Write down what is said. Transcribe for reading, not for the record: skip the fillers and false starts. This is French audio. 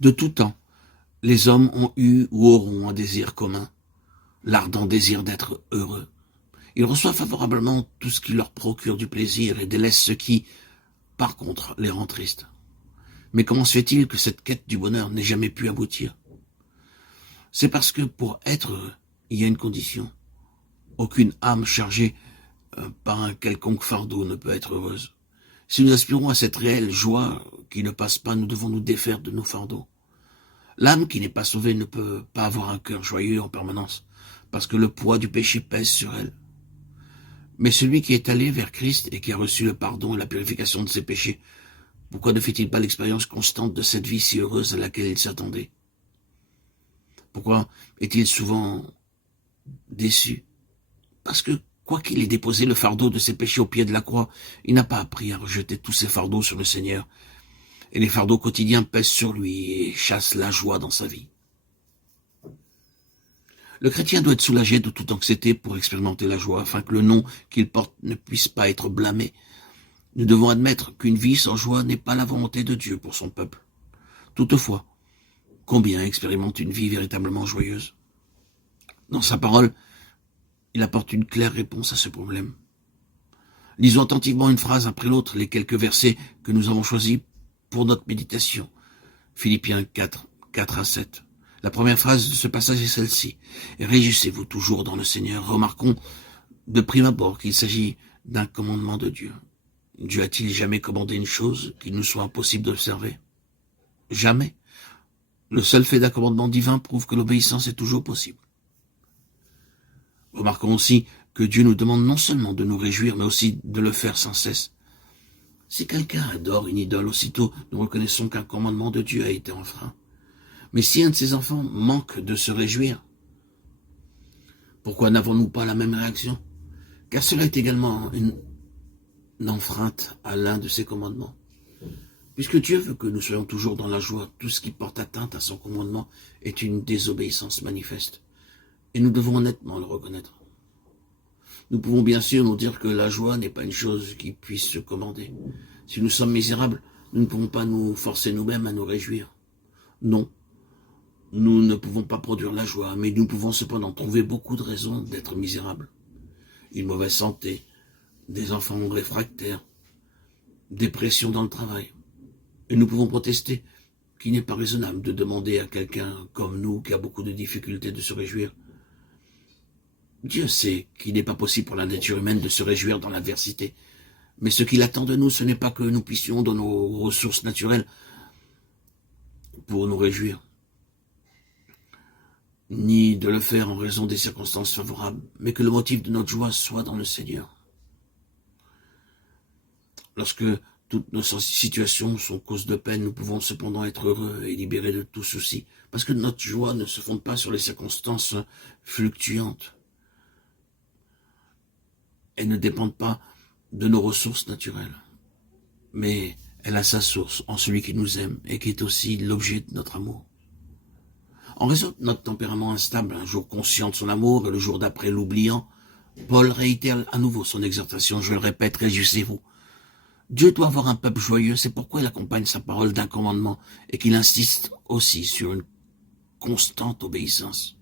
De tout temps, les hommes ont eu ou auront un désir commun, l'ardent désir d'être heureux. Ils reçoivent favorablement tout ce qui leur procure du plaisir et délaissent ce qui, par contre, les rend tristes. Mais comment se fait-il que cette quête du bonheur n'ait jamais pu aboutir? C'est parce que pour être heureux, il y a une condition. Aucune âme chargée par un quelconque fardeau ne peut être heureuse. Si nous aspirons à cette réelle joie qui ne passe pas, nous devons nous défaire de nos fardeaux. L'âme qui n'est pas sauvée ne peut pas avoir un cœur joyeux en permanence, parce que le poids du péché pèse sur elle. Mais celui qui est allé vers Christ et qui a reçu le pardon et la purification de ses péchés, pourquoi ne fait-il pas l'expérience constante de cette vie si heureuse à laquelle il s'attendait? Pourquoi est-il souvent déçu? Parce que, quoi qu'il ait déposé le fardeau de ses péchés au pied de la croix, il n'a pas appris à rejeter tous ses fardeaux sur le Seigneur. Et les fardeaux quotidiens pèsent sur lui et chassent la joie dans sa vie. Le chrétien doit être soulagé de toute anxiété pour expérimenter la joie, afin que le nom qu'il porte ne puisse pas être blâmé. Nous devons admettre qu'une vie sans joie n'est pas la volonté de Dieu pour son peuple. Toutefois, combien expérimentent une vie véritablement joyeuse? Dans sa parole, il apporte une claire réponse à ce problème. Lisons attentivement une phrase après l'autre les quelques versets que nous avons choisis pour notre méditation. Philippiens 4, 4 à 7. La première phrase de ce passage est celle-ci. « Réjouissez-vous toujours dans le Seigneur ». Remarquons de prime abord qu'il s'agit d'un commandement de Dieu. Dieu a-t-il jamais commandé une chose qu'il nous soit impossible d'observer? Jamais. Le seul fait d'un commandement divin prouve que l'obéissance est toujours possible. Remarquons aussi que Dieu nous demande non seulement de nous réjouir, mais aussi de le faire sans cesse. Si quelqu'un adore une idole, aussitôt nous reconnaissons qu'un commandement de Dieu a été enfreint. Mais si un de ses enfants manque de se réjouir, pourquoi n'avons-nous pas la même réaction? Car cela est également une enfreinte à l'un de ses commandements. Puisque Dieu veut que nous soyons toujours dans la joie, tout ce qui porte atteinte à son commandement est une désobéissance manifeste. Et nous devons honnêtement le reconnaître. Nous pouvons bien sûr nous dire que la joie n'est pas une chose qui puisse se commander. Si nous sommes misérables, nous ne pouvons pas nous forcer nous-mêmes à nous réjouir. Non, nous ne pouvons pas produire la joie, mais nous pouvons cependant trouver beaucoup de raisons d'être misérables. Une mauvaise santé, des enfants réfractaires, dépression dans le travail. Et nous pouvons protester qu'il n'est pas raisonnable de demander à quelqu'un comme nous qui a beaucoup de difficultés de se réjouir. Dieu sait qu'il n'est pas possible pour la nature humaine de se réjouir dans l'adversité. Mais ce qu'il attend de nous, ce n'est pas que nous puissions, dans nos ressources naturelles, pour nous réjouir, ni de le faire en raison des circonstances favorables, mais que le motif de notre joie soit dans le Seigneur. Lorsque toutes nos situations sont cause de peine, nous pouvons cependant être heureux et libérés de tout souci, parce que notre joie ne se fonde pas sur les circonstances fluctuantes. Elles ne dépendent pas de nos ressources naturelles, mais elle a sa source en celui qui nous aime et qui est aussi l'objet de notre amour. En raison de notre tempérament instable, un jour conscient de son amour et le jour d'après l'oubliant, Paul réitère à nouveau son exhortation, je le répète, réjouissez-vous. Dieu doit avoir un peuple joyeux, c'est pourquoi il accompagne sa parole d'un commandement et qu'il insiste aussi sur une constante obéissance.